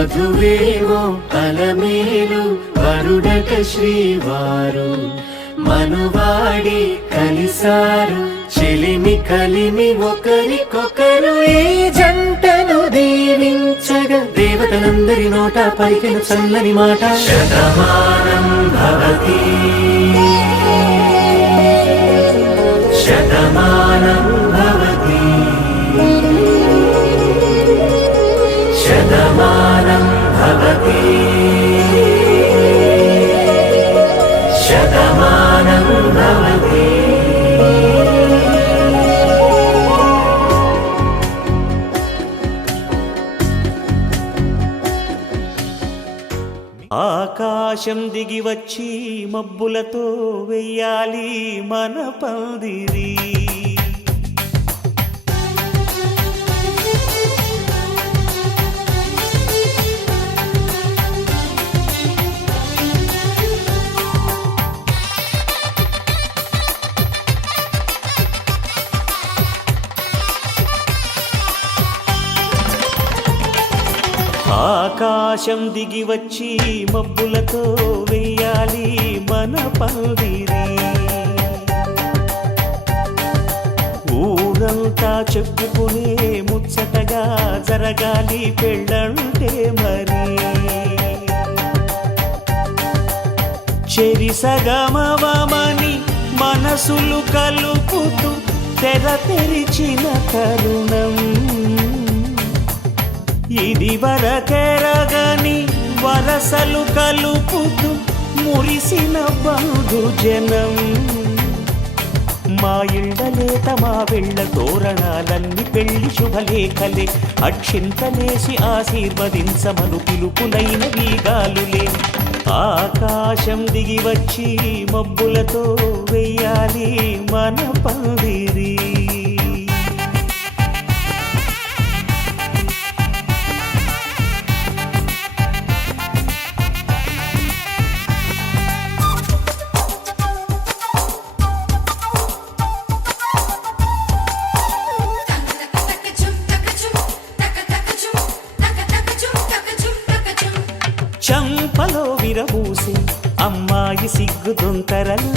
వధువేమో అలమేలు వరుడట శ్రీవారు మనువాడి కలిసారు చెలిమి కలిమి ఒకరికొకరు ఈ జంటను దీవించగా దేవతలందరి నోట పలికిన చల్లని మాట శతమానం భవతి శతమానం భవతి శతమానం భవతి శతమానం భవతి. ఆకాశం దిగి వచ్చి మబ్బులతో వెయ్యాలి మన పందిరి. ఆకాశం దిగి వచ్చి మబ్బులతో వెయ్యాలి మన పందిరి. ఊరంతా చెప్పుకునే ముచ్చటగా జరగాలి పెళ్ళంటే మరి. చెరిసగమవమని మనసులు కలుపుతూ తెర తెరిచిన తరుణం ఇది వరకెరగని వరసలు కలుపుతూ మురిసిన బంధుజనం. మా ఇళ్ళలేత మా వెళ్ళ తోరణాలన్నీ పెళ్లి శుభలేఖలే అక్షింతలేసి ఆశీర్వదించమను పిలుపులైన వీగాలులే. ఆకాశం దిగి వచ్చి మబ్బులతో వెయ్యాలి మన పందిరి. చంపలో విరబూసి అమ్మాయి సిగ్గుదొంతరలు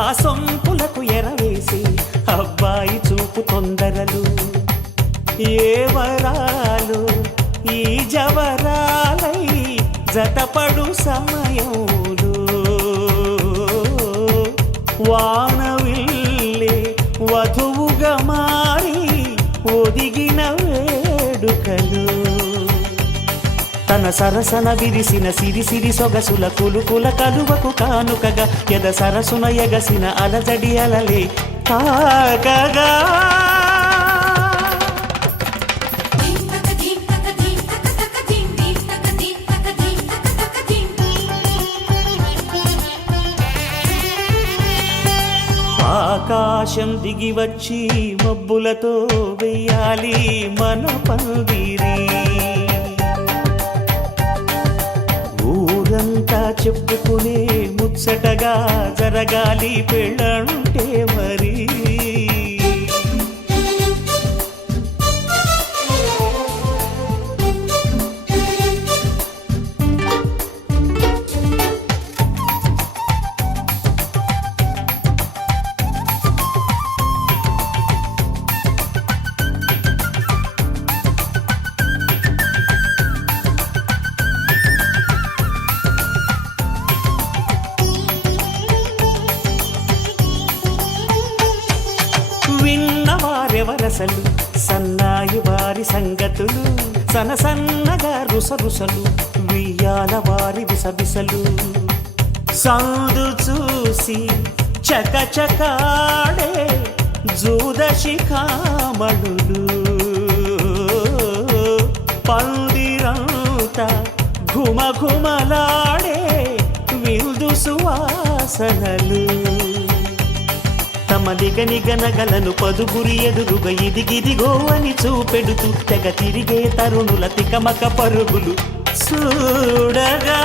ఆ సొంపులకు ఎరవేసి అబ్బాయి చూపు తొందరలు. ఏ వరాలు ఈ జవరాలై జతపడు సమయంలో వానవిల్లే వధువుగా మారి ఒదిగిన వేడుకలు. తన సరసన విరిసిన సిరిసిరి సొగసుల కులుకుల కలువకు కానుకగా ఎద సరసున ఎగసిన అలజడి అలలే తాకగా. ఆకాశం దిగి వచ్చి మబ్బులతో వెయ్యాలి మన పందిరి. ఊరంతా చెప్పుకునే ముచ్చటగా జరగాలి పెళ్ళంటే మరి. విన్నవారెవరసలు సన్నాయి వారి సంగతులు సనసన్నగా రుసరుసలు వియ్యాల వారి విసబిసలు. సందు చూసి చకచకాడే జూదశిఖామణులు పందిరంతా ఘుమఘుమలాడే విందు సువాసనలు. తమ నిగనిగనగలను పదుగురి ఎదురుగా ఇదిగిదిగో అని చూపెడుతూ తెగ తిరిగే తరుణుల తికమక పరుగులు చూడగా.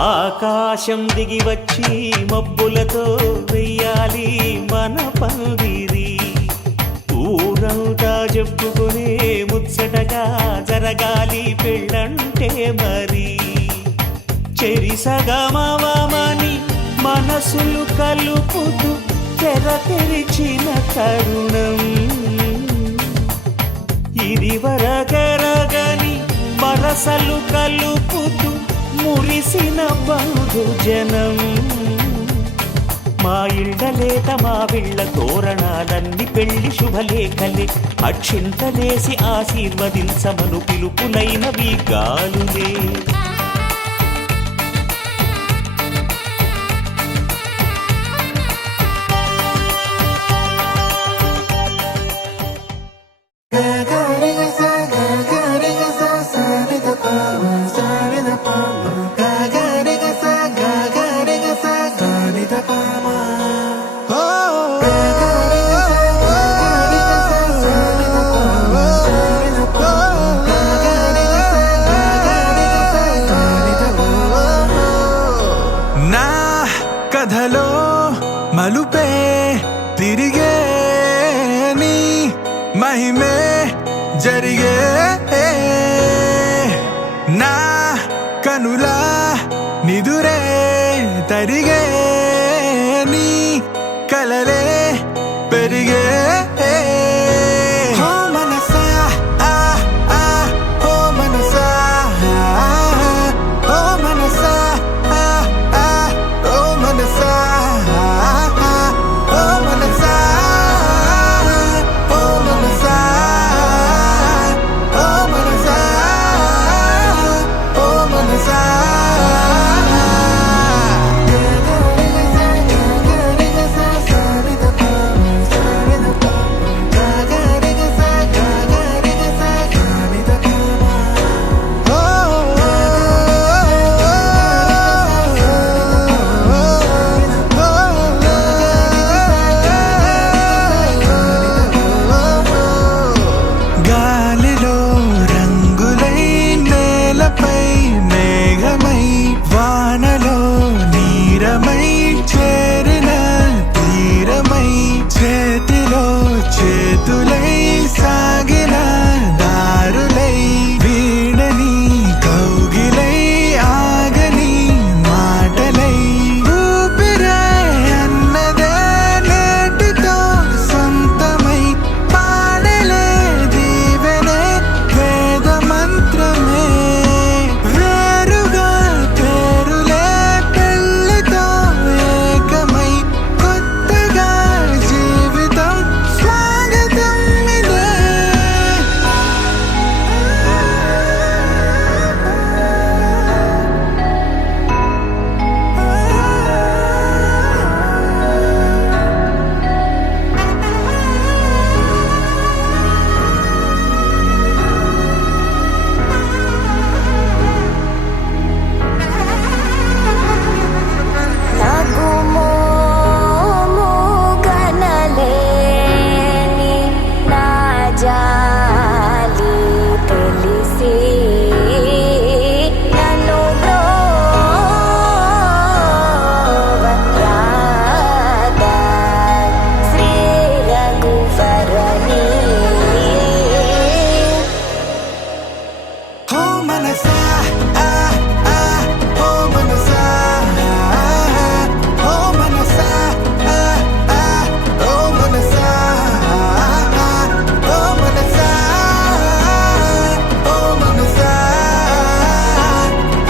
ఆకాశం ఆకాశం దిగి వచ్చి మబ్బులతో వెయ్యాలి మన పందిరి. ఊరంతా చెప్పుకునే ముచ్చటగా జరగాలి పెళ్ళంటే మరి. చెరిసగమవమని మనసులు కలుపుతూ తెర తెరిచిన తరుణం. ఇది వరకెరగని వరసలు కలుపుతూ మురిసిన బంధుజనం. మా ఇళ్ళలేత మా విళ్ళ తోరణాలన్నీ పెళ్లి శుభలేఖలే. అక్షింతలేసి ఆశీర్వదించమను పిలుపులైనవి గాలులే. కథలో మలుపే తిరిగే నీ మహిమే జరిగే. నా కనులా నిదురే తరిగే నీ కలలే పెరిగే. ఓ మనసా ఆ ఆ ఓ మనసా ఓ మనసా ఆ ఆ ఓ మనసా ఓ మనసా ఓ మనసా ఓ మనసా ఓ మనసా. గాలిలో రంగులై నేలపై మేఘమై వానలో నీరమై చేరిన తీరమై చేతిలో చేతులై సాగిన దారులై వీడని కౌగిలై ఆగని మాటలై ఊపిరే అన్నదే నేటితో సొంతమై పాడలే దీవెనే వేద మంత్రమే. వేరుగా పేరులే పెళ్ళితో ఏకమై కొత్తగా జీవితం స్వాగతం ఇదే. నాకు మోముగనలేని నా జాలి తెలిసి నన్ను బ్రోవరాదా శ్రీ రఘువరని. ఓ మనసా ఆ ఆ ఓ మనసా ఓ మనసా ఆ ఆ ఓ మనసా ఓ మనసా ఓ మనసా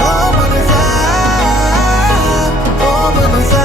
ఓ మనసా ఓ మనసా.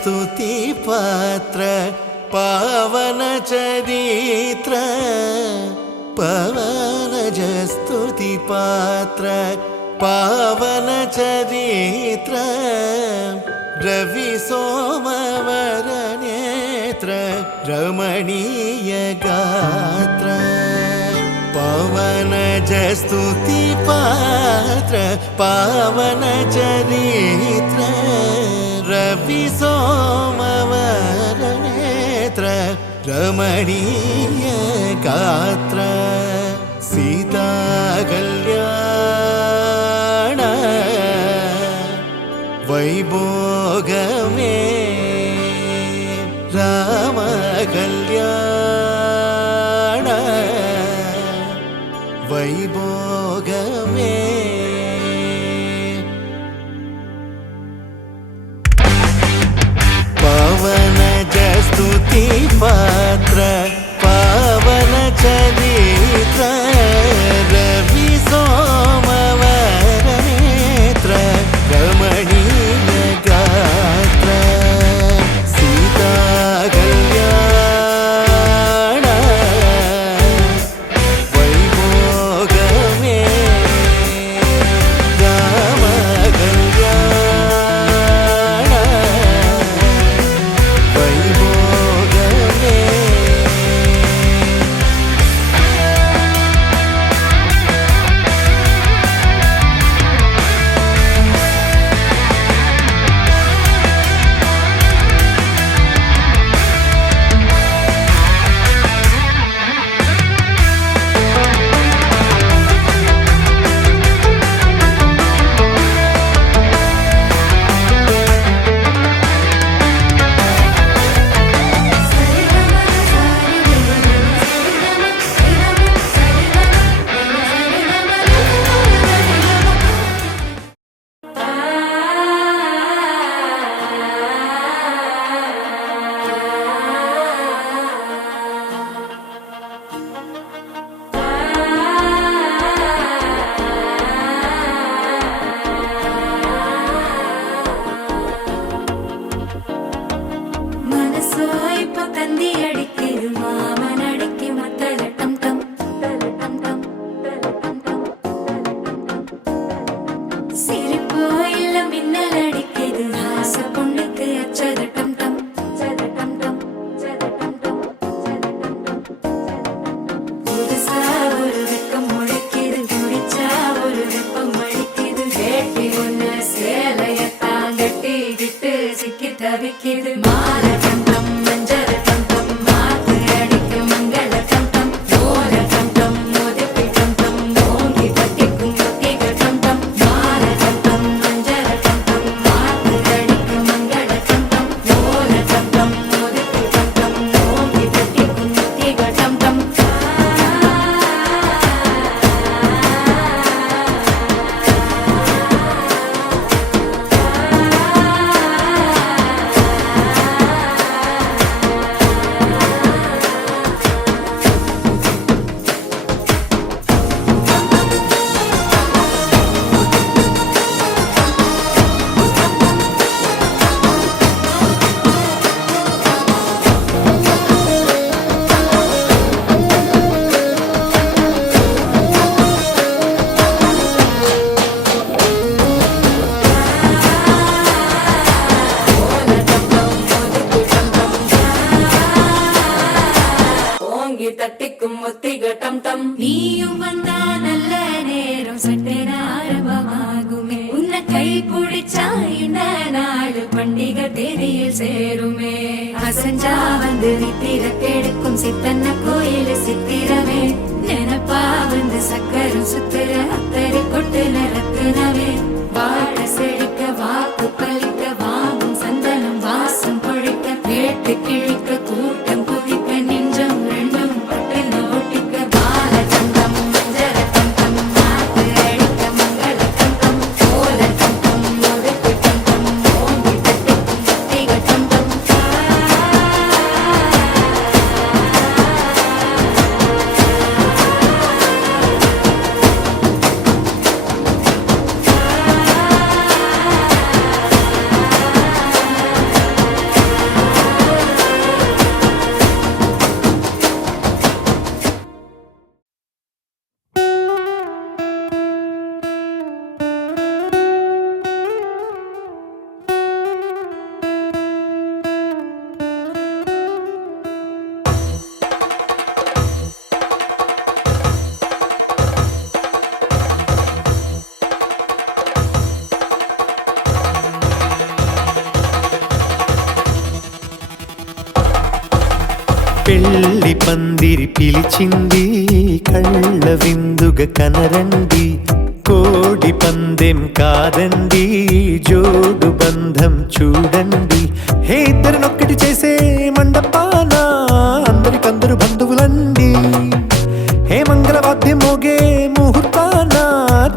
स्तुति पात्र पावन चरित्र पवनज स्तुति पात्र पावन चरित्र रवि सोमवर नेत्र रमणीय गात्र पवनज स्तुति पात्र पावन चरित्र रवि सोमवर नेत्र रमणीय गात्र सीता कल्याण वैभोगमे राम कल्याण वैभोगमे पवनज स्तुति पात्र पावन चरित्र रवि सोमवर नेत्र रमणीय गात्र सीता कल्याण वैभोगमे राम कल्याण वैभोगमे தவிக்கிது மால கண்டம் மஞ்சள் கண்டம் மாத்து அடிக்கும் மங்கள கண்டம் ஓல கண்டம் மோதிப்பி கண்டம் ஓங்கி பட்டிக்கும் முத்திக கண்டம் மால கண்டம் மஞ்சள் கண்டம் மாத்து அடிக்கும் மங்கள கண்டம் ஓல கண்டம் மோதிப்பி கண்டம் ஓங்கி பட்டிக்கும் முத்திக கண்டம் தட்டிக்கும் முத்திக டம் டம் நீயும் வந்தா நல்ல நேரம் சட்டென ஆரம்பமாகுமே உன்னை கை பிடிச்சா இந்த நாடு பண்டிகை தேதியில் சேருமே அசஞ்சா வந்து நித்திர கெடுக்கும் சித்தன்ன கோயில் சித்திரமே நினப்பா வந்து சக்கரம் சுத்துற அத்தரை கொட்டு நிறத்துனவே வாழ செழிக்க வாக்கு பலிக்க வாங்கும் சந்தனம் வாசம் பொழிக்க கேட்டு கிழிக்க கூட்டம் குதிக்க நெஞ்சம் ரெண்டும் பட்டுன ஒட்டிக்க பால கண்டம் மஞ்சள் கண்டம் மாத்து அடிக்க மங்கள கண்டம் கோல கண்டம் ஒதுக்கு கண்டம் ஓங்கி தட்டிக்கும் முத்திக கண்டம் పెళ్లి పందిరి పిలిచింది కళ్ళ విందుగా కనరండి కోడి పందెం కాదండి జోడు బంధం చూడండి హే ఇద్దరినొక్కటి చేసే మండపాన అందరికందరు బంధువులండి హే మంగళవాద్యం మోగే ముహూర్తాన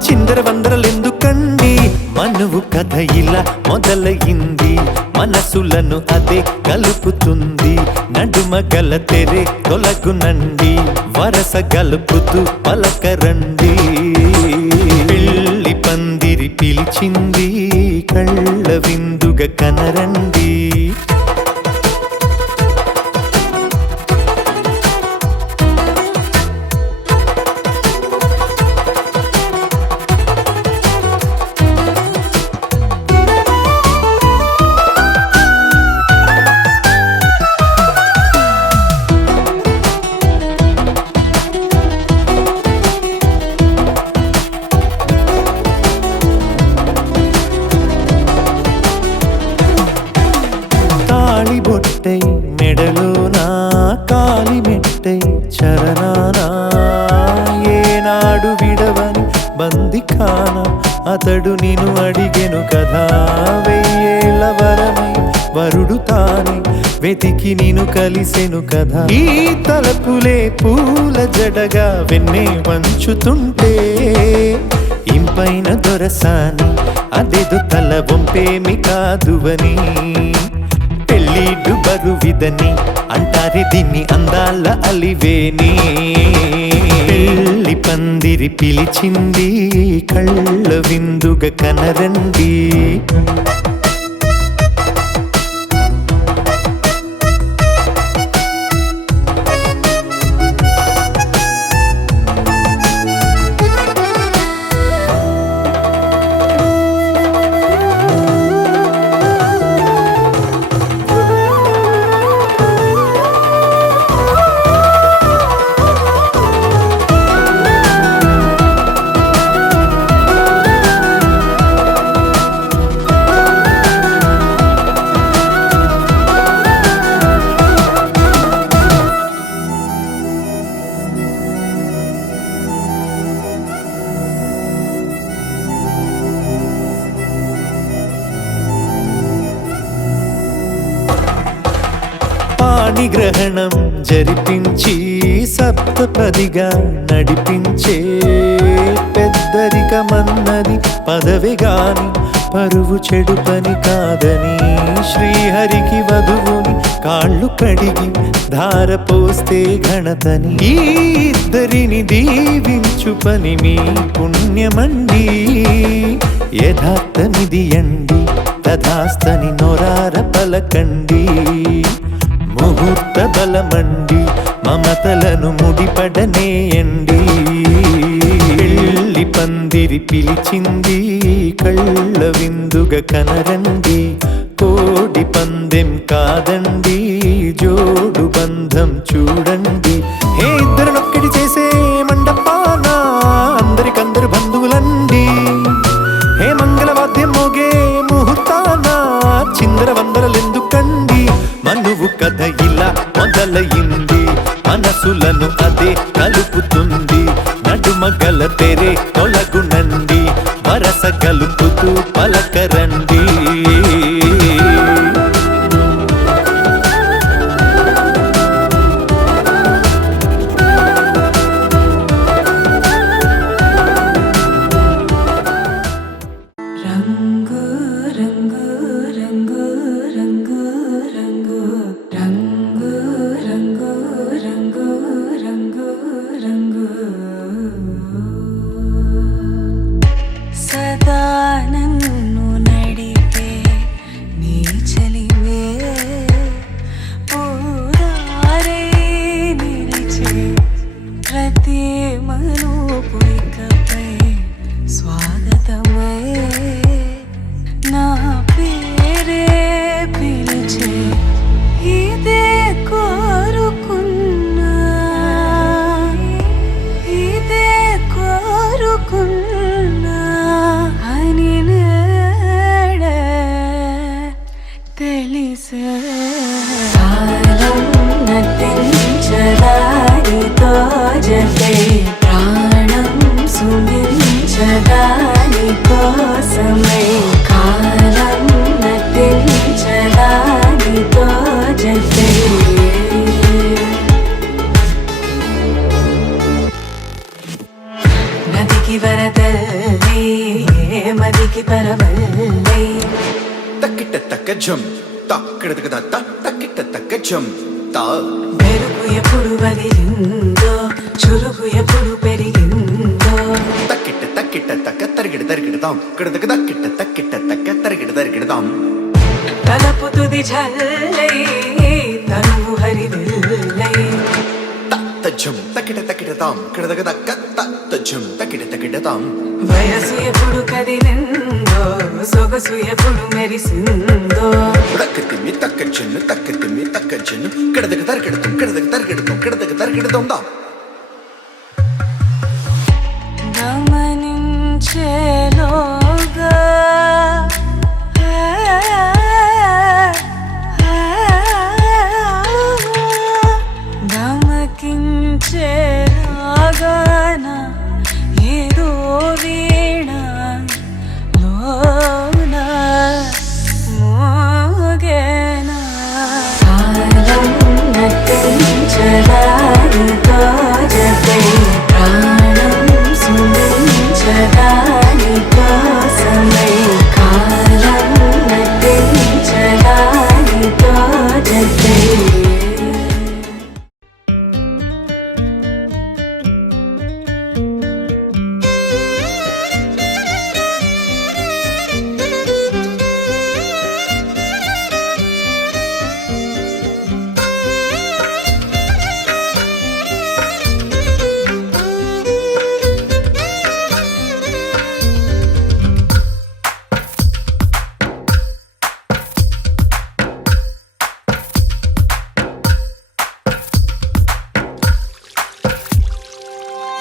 చిందర వందరలెందుకండి మనువు కథ ఇలా మొదలయింది మనసులను అదే కలుపుతుంది నడుమ గల తెరే తొలగునండి వరస గలుపుతూ పలకరండి పెళ్లి పందిరి పిలిచింది కళ్ళ విందుగా కనరండి బొట్టై మెడలోనా కాలి మెట్టై చరణానా ఏనాడు విడవని బందిఖాన అతడు నిన్ను అడిగెను కదా వెయ్యేళ్ళ వరమై వరుడు తానే వెతికి నిన్ను కలిసెను కదా ఈ తలపులే పూల జడగా వెన్నే వంచుతుంటే ఇంపైన దొరసాని అదేదో తల వంపేమి కాదువని పెళ్ళిడు బరువిదని అంటారే దీన్ని అందాల అలివేని పెళ్లి పందిరి పిలిచింది కళ్ళ విందుగా కనరండి పాణిగ్రహణం జరిపించి సప్తపదిగా నడిపించే పెద్దరికమన్నది పదవి గాని పరువు చెడు పని కాదని శ్రీహరికి వధువుని కాళ్ళు కడిగి ధార పోస్తే ఘనతని ఈ ఇద్దరిని దీవించు పని మీ పుణ్యమండి యథార్థమిది అండి తథాస్తని నొరార పలకండి ముహూర్త బలమండి మమతలను ముడిపడనేయండి పెళ్లి పందిరి పిలిచింది కళ్ళ విందుగా కనరండి కోడి పందెం కాదండి జోడు బంధం చూడండి హే ఇద్దరినొక్కటి చేసే మండపాన అందరికందరు బంధువులండి హే మంగళవాద్యం మోగే ముహూర్తాన చిందర వందరలెందుకండి మనువు కథ ఇలా మొదలయింది మనసులను అదే కలుపుతుంది నడుమ గల తెరే తొలగునండి వరస కలుపుతూ పలకరండి సదా నన్ను నడిపే మదికి పరవల్లే తక్కిట తక్క జం తక్కిట తక్కిట తక్క జం తా మెరుపు ఎప్పుడు వదిలిందో చురుకు ఎప్పుడు పెరిగిందో తక్కిట తక్కిట తక్క తరిగిడ తరిగిడదాం కిడదక తక్కిట తక్కిట తక్క తరిగిడ తరిగిడదాం తలపు తుది జల్లై తనువు హరివిల్లై తజ్జం తక్కిట తక్కిడదాం కిడదక తక్క తజ్జం తక్కిట తక్కిడదాం వయసు ఎప్పుడు కదిలిందో సొగసు ఎప్పుడు మెరిసిందో తక్కతిమ్మి తక్కజ్జను తక్కతిమ్మి తక్కజ్జను కిడదక తరిగిడతాం కిడదక తరిగిడతాం కిడదక తరిగిడదాం దా గమనించేలోగా గమకించేలాగాన ఏదో వీణ లోన మోగేనా కాలం నటించడానితో జతే ప్రాణం సుమించడాని కోసమై కాలం నటించడానితో జతే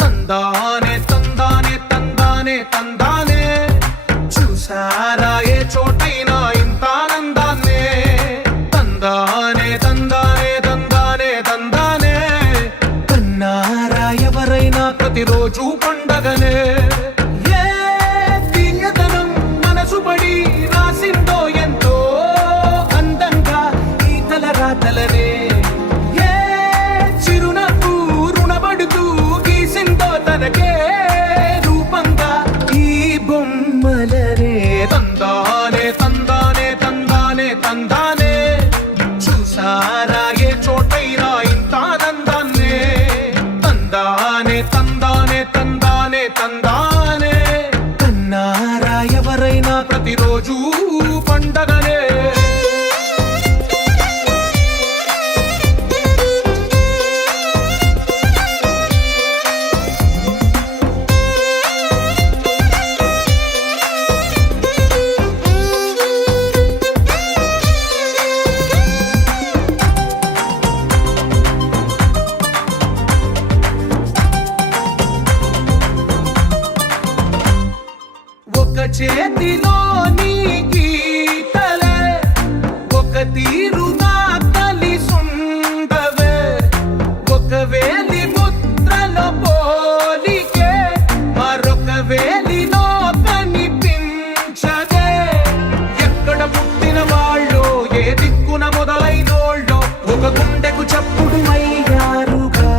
తందానే తందానే తందానే తందానే చూసారా ఏ చోటైనా ఇంత ఆనందాన్నే తందానే తందానే తందానే తందానే కన్నారా ఎవరైనా ప్రతిరోజు పండగనే ఏ తీయదనం మనసు పడి రాసిందో ఎంతో అందంగా ఈ తల రాతలనే ఏ చిరునవ్వు రుణపడుతూ గీసిందో తనకే రూపంగా ఈ బొమ్మలనే తందానే తందానే తందానే తందానే చూసారా ఏ చోటైనా ఇంత ఆనందాన్నే తందానే తందానే తందానే తందానే కన్నారా ఎవరైనా ప్రతిరోజు పండగనే ఒక చేతిలో నీ గీతలే ఒక తీరుగా కలిసుండవే ఒక వేలి ముద్రలో పోలికే మరొక వేలిలో కనిపించదే ఎక్కడ పుట్టిన వాళ్ళు ఏ దిక్కున మొదలైనోళ్ళో ఒక గుండెకు చప్పుడు అయ్యారుగా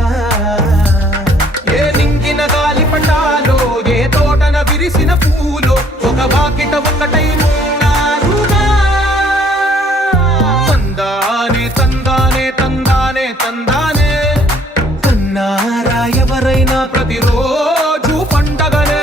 ఏ నింగిన గాలి పటాలో ఏ తోటన విరిసిన పూలో ఒక వాకిట ఒకటై ఉన్నారుగా తందానే తందానే తందానే తందానే కన్నారా ఎవరైనా ప్రతిరోజు పండగనే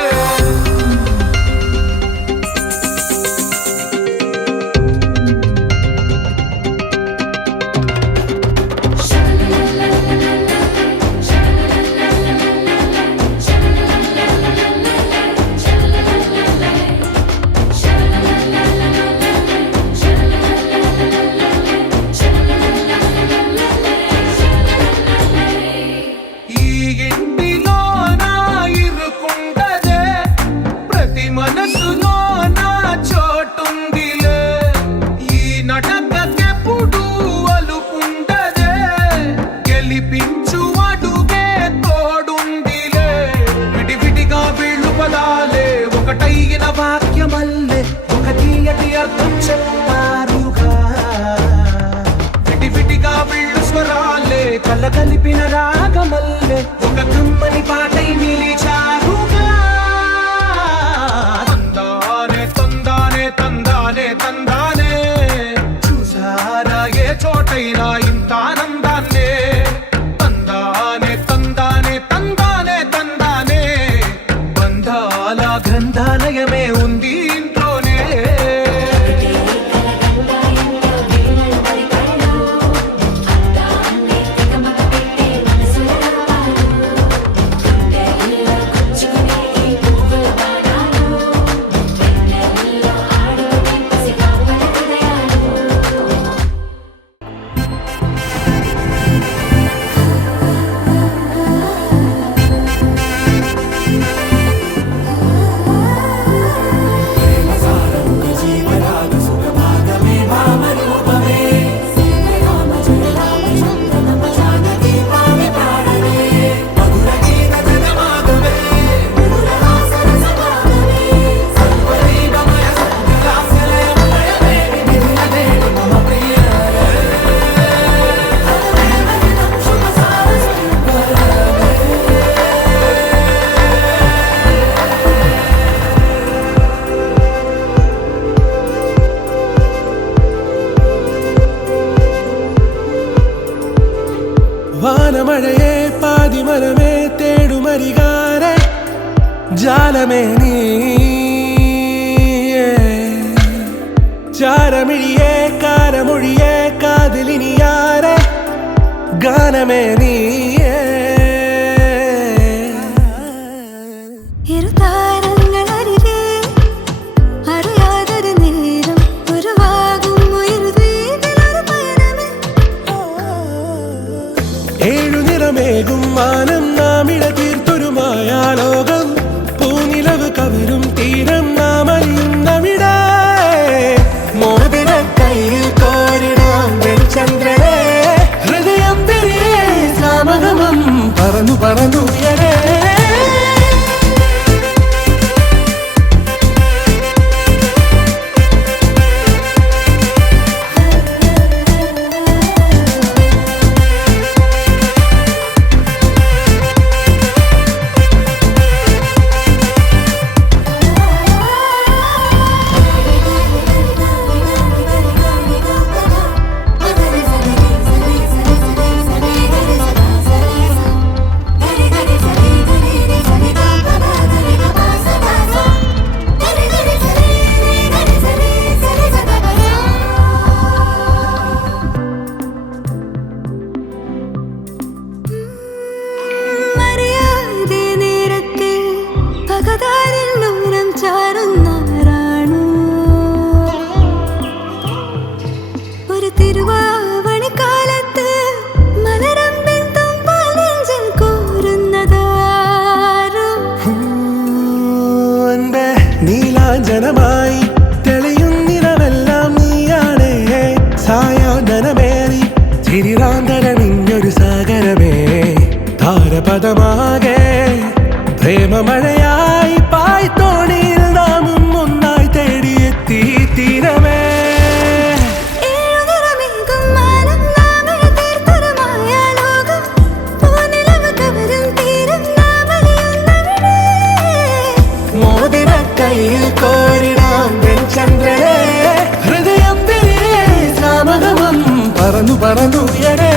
ఈ ఇంటిలో నా ఇరుకుండదే ప్రతి మనసులో నా చోటుందిలే ఈ నటకెప్పుడు అలుపుండదే గెలిపించు అడుగే తోడుందిలే విడివిడిగా వీళ్ళు పదాలే ఒకటైన వాక్యమల్లే ఒక తీయటి అర్థం చెప్పారుగా విడివిడిగా వీళ్ళు స్వరాలే కలగలిపిన రాగమల్లే ఒక కమ్మని పాటై నిలిచారుగా లయమే ఉంది ఇంట్లోనే. വാനമഴയെ പാതിമരമേ തേടുമരികാരെ ജാലമേ നീ ചാരമിഴിയെ കാരമൊഴിയെ കാതിലിനിയാരെ ഗാനമേ നീ. ഏഴുനിറമേകും മാനം നാമിട തീർത്തൊരു മായാലോകം പൂനിലവ് കവരും തീരം നാമലിയുന്നവിട മോതിര കയ്യിൽ കോരിടാം ചന്ദ്രനെ ഹൃദയം തിരികെ സാമഗമം പറന്നു പറന്നുയരേ. നീലാഞ്ജനമായി തെളിയുന്നിരമെല്ലാം നീയാണേ സായാഹ്നമേറി ചിരിരാന്തരമിഞ്ഞൊരു സാഗരമേ താരപദമാകെ പ്രേമമഴയായി പായ്ത്തോണിയിൽ നാമും ഒന്നായി തേടിയെത്തി തീരമേ. കയ്യിൽ കോരിടാം ചന്ദ്രനെ ഹൃദയം തിരികെ സാമഗമം പറന്നു പറന്നുയരേ.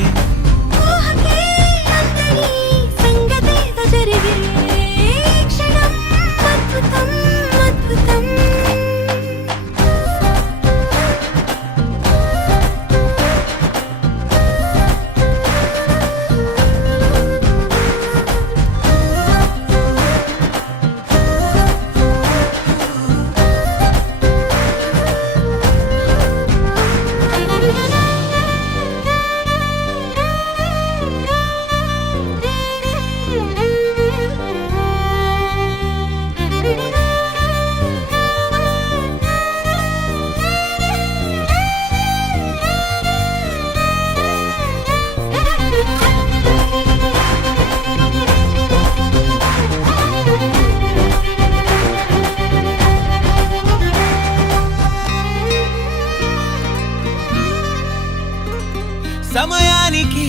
పలికే ఊహకే అందని సంగతేదో జరిగే క్షణం అద్భుతం అద్భుతం సమయానికి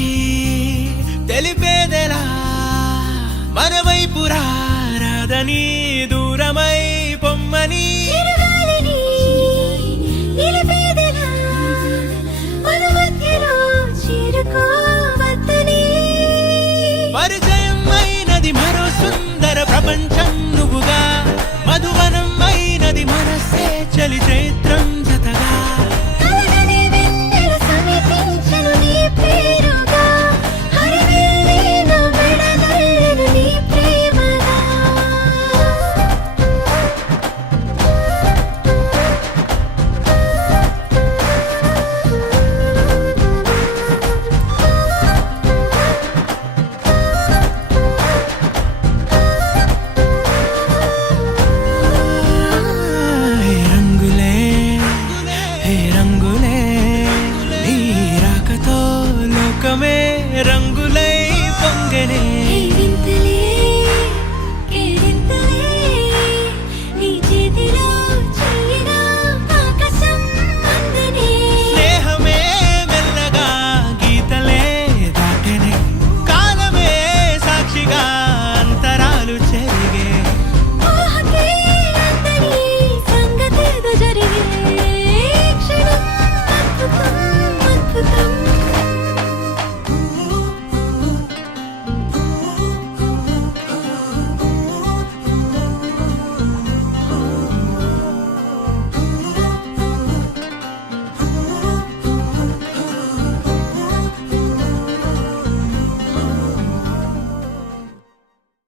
తెలిపేదెలా మన వైపు రాదని దూరమై